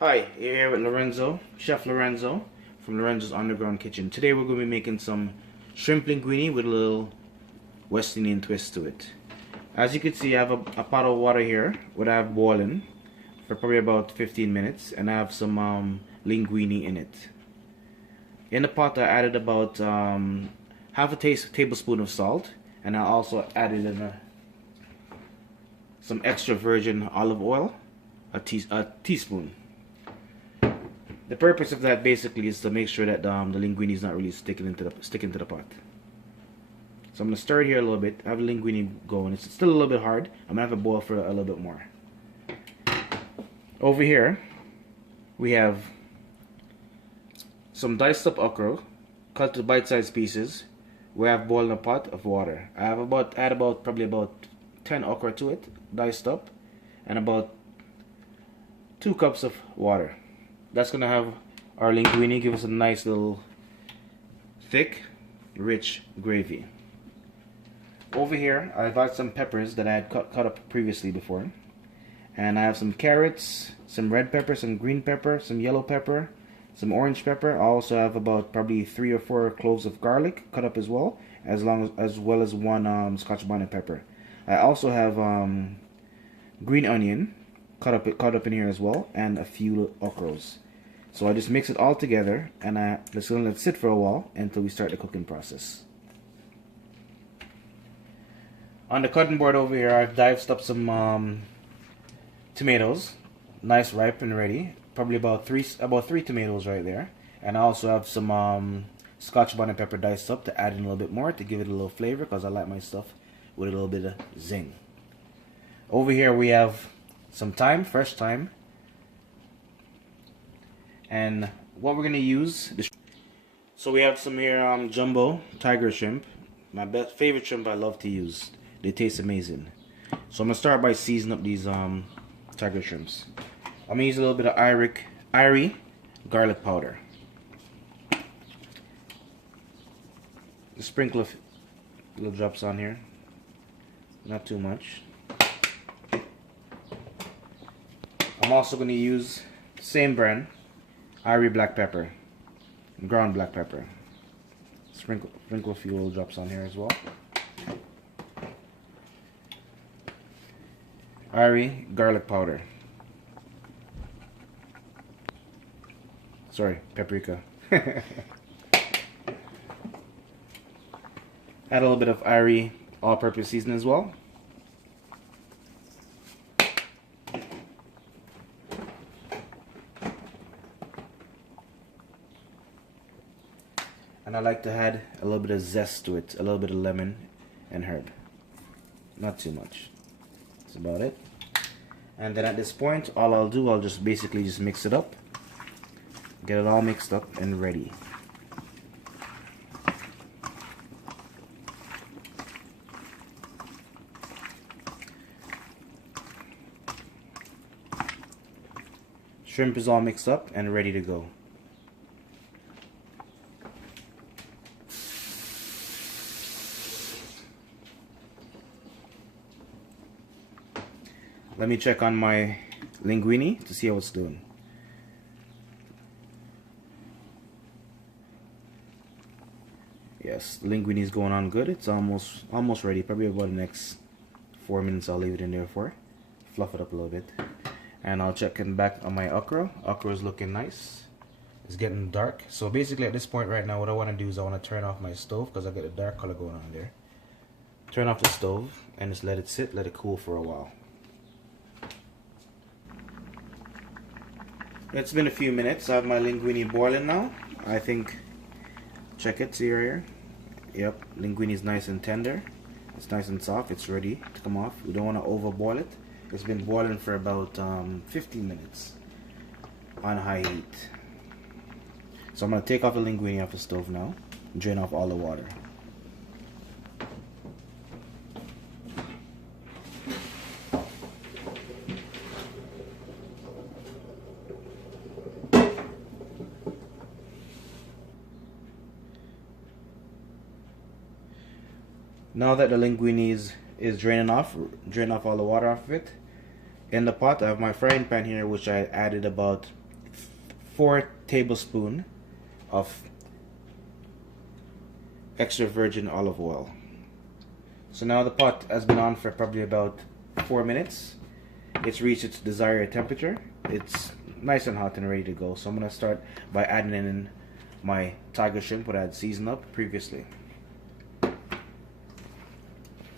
Hi, you're here with Lorenzo, Chef Lorenzo from Lorenzo's Underground Kitchen. Today we're going to be making some shrimp linguine with a little West Indian twist to it. As you can see, I have a pot of water here, what I have boiling for probably about 15 minutes, and I have some linguine in it. In the pot I added about half a tablespoon of salt, and I also added in some extra virgin olive oil, a teaspoon. The purpose of that basically is to make sure that the linguine is not really sticking to the pot. So I'm gonna stir it here a little bit. I have the linguine going. It's still a little bit hard. I'm gonna have it boil for a little bit more. Over here, we have some diced up okra, cut to bite-sized pieces. We have boiled a pot of water. I have probably about 10 okra to it, diced up, and about 2 cups of water. That's gonna have our linguine give us a nice little thick, rich gravy. Over here, I've got some peppers that I had cut up previously before, and I have some carrots, some red pepper, some green pepper, some yellow pepper, some orange pepper. I also have about probably 3 or 4 cloves of garlic cut up as well as well as 1 Scotch bonnet pepper. I also have green onion cut up in here as well, and a few okras. So I just mix it all together, and let's let it sit for a while until we start the cooking process. On the cutting board over here, I've diced up some tomatoes, nice ripe and ready. Probably about three tomatoes right there, and I also have some Scotch bonnet pepper diced up to add in a little bit more to give it a little flavor, because I like my stuff with a little bit of zing. Over here we have some thyme, fresh thyme, and what we're gonna use. So we have some here jumbo tiger shrimp, my favorite shrimp I love to use. They taste amazing. So I'm gonna start by seasoning up these tiger shrimps. I'm gonna use a little bit of Irie garlic powder. Just sprinkle a little drops on here, not too much. I'm also going to use same brand, Irie black pepper, ground black pepper. Sprinkle a few little drops on here as well. Irie garlic powder. Sorry, paprika. Add a little bit of Irie all-purpose seasoning as well. And I like to add a little bit of zest to it, a little bit of lemon and herb. Not too much. That's about it. And then at this point, all I'll do, I'll just basically just mix it up. Get it all mixed up and ready. Shrimp is all mixed up and ready to go. Let me check on my linguine to see how it's doing. Yes, the linguine is going on good. It's almost ready. Probably about the next 4 minutes I'll leave it in there for. Fluff it up a little bit. And I'll check in back on my okra. Okra is looking nice. It's getting dark. So basically at this point right now, what I want to do is I want to turn off my stove, because I get a dark color going on there. Turn off the stove and just let it sit, let it cool for a while. It's been a few minutes. I have my linguine boiling now. I think, check it, see right here. Yep, linguine is nice and tender. It's nice and soft. It's ready to come off. We don't want to overboil it. It's been boiling for about 15 minutes on high heat. So I'm going to take off the linguine off the stove now and drain off all the water. Now that the linguine is draining off all the water off of it, in the pot I have my frying pan here, which I added about 4 tablespoons of extra virgin olive oil. So now the pot has been on for probably about 4 minutes. It's reached its desired temperature. It's nice and hot and ready to go. So I'm going to start by adding in my tiger shrimp, what I had seasoned up previously.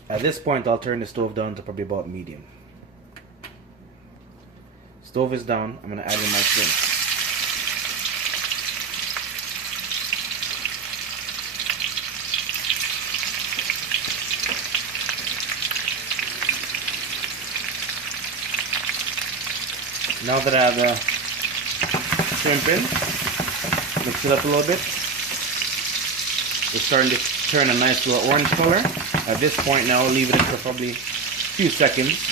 At this point, I'll turn the stove down to probably about medium. Stove is down. I'm going to add in my shrimp. Now that I have the shrimp in, mix it up a little bit. It's starting to turn a nice little orange color. At this point now, leave it in for probably a few seconds.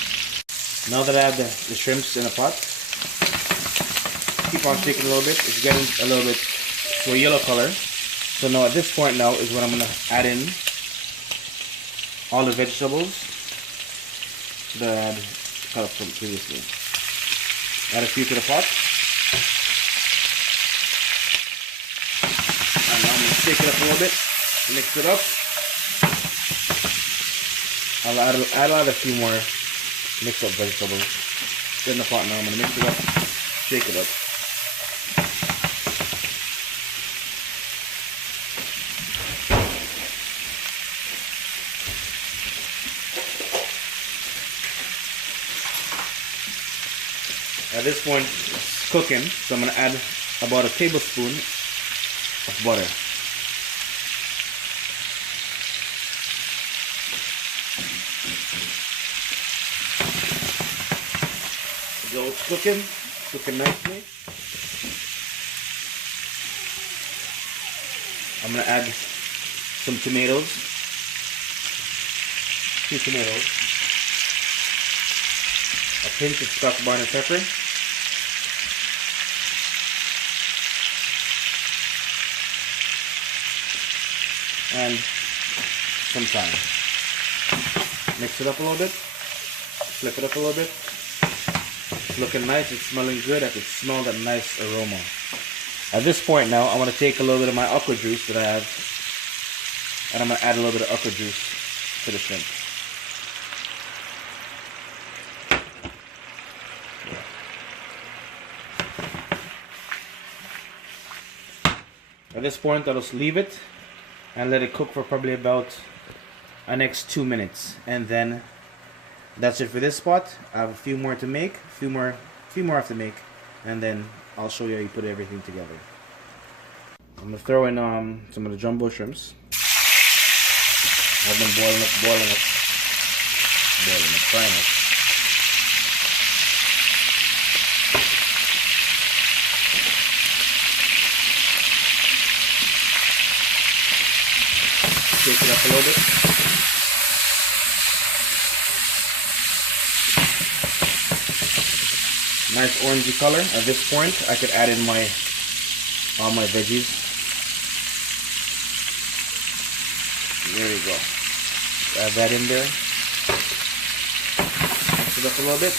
Now that I have the shrimps in a pot, keep on shaking a little bit. It's getting a little bit to a yellow color. So now at this point now is when I'm going to add in all the vegetables that I had cut up from previously. Add a few to the pot. And now I'm going to shake it up a little bit. Mix it up. I'll add a few more mixed up vegetables. Get in the pot now. I'm going to mix it up. Shake it up. At this point, it's cooking, so I'm going to add about a tablespoon of butter. So it's cooking nicely. I'm going to add some tomatoes, 2 tomatoes, a pinch of stuffed garlic pepper, and some thyme. Mix it up a little bit, flip it up a little bit. It's looking nice, it's smelling good. I can smell that nice aroma. At this point now, I want to take a little bit of my aqua juice that I have, and I'm going to add a little bit of aqua juice to the shrimp. At this point, I'll just leave it and let it cook for probably about the next 2 minutes, and then that's it for this spot. I have a few more to make, a few more I have to make, and then I'll show you how you put everything together. I'm gonna throw in some of the jumbo shrimps. I've been boiling, frying it. Shake it up a little bit. Nice orangey color. At this point, I could add in all my veggies. There you go. Add that in there. Mix it up a little bit.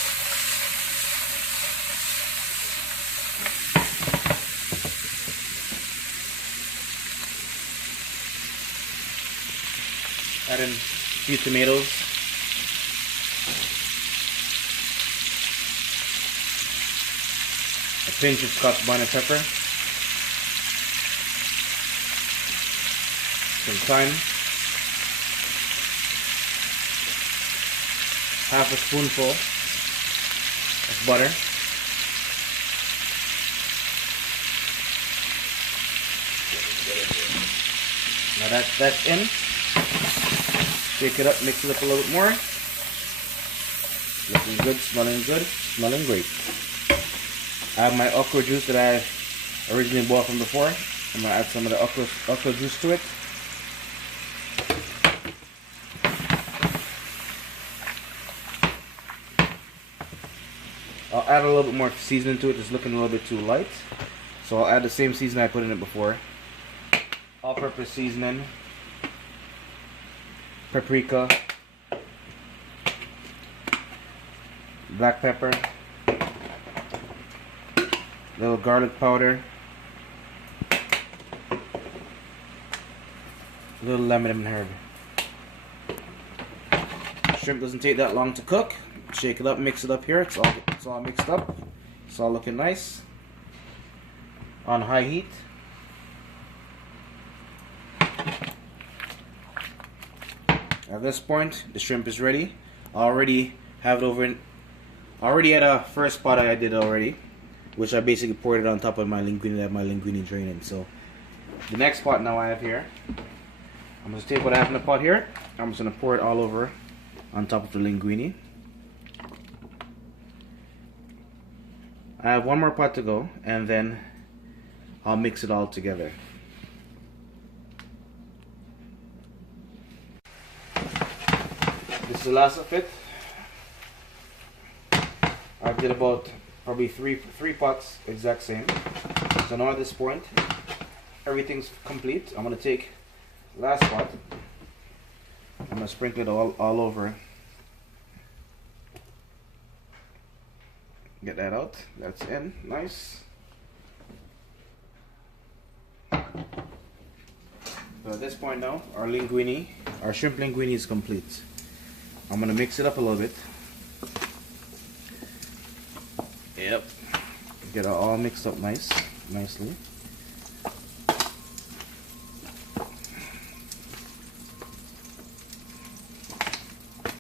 Add in a few tomatoes. A pinch of scotch bonnet pepper. Some thyme. Half a spoonful of butter. Now that's in. Shake it up, mix it up a little bit more. Looking good, smelling great. I have my okra juice that I originally bought from before. I'm going to add some of the okra juice to it. I'll add a little bit more seasoning to it, it's looking a little bit too light. So I'll add the same seasoning I put in it before. All-purpose seasoning. Paprika, black pepper, little garlic powder, a little lemon and herb. Shrimp doesn't take that long to cook. Shake it up, mix it up here. It's all mixed up. It's all looking nice. On high heat. At this point, the shrimp is ready. I already have it over in. I already had a first pot I did already, which I basically poured it on top of my linguine. I have my linguine draining. So the next pot now I have here. I'm gonna take what I have in the pot here. I'm just gonna pour it all over on top of the linguine. I have one more pot to go, and then I'll mix it all together. This is the last of it. I did about probably three pots, exact same. So now at this point, everything's complete. I'm gonna take the last pot. I'm gonna sprinkle it all over. Get that out. That's in. Nice. So at this point now, our shrimp linguine is complete. I'm gonna mix it up a little bit. Yep. Get it all mixed up nicely.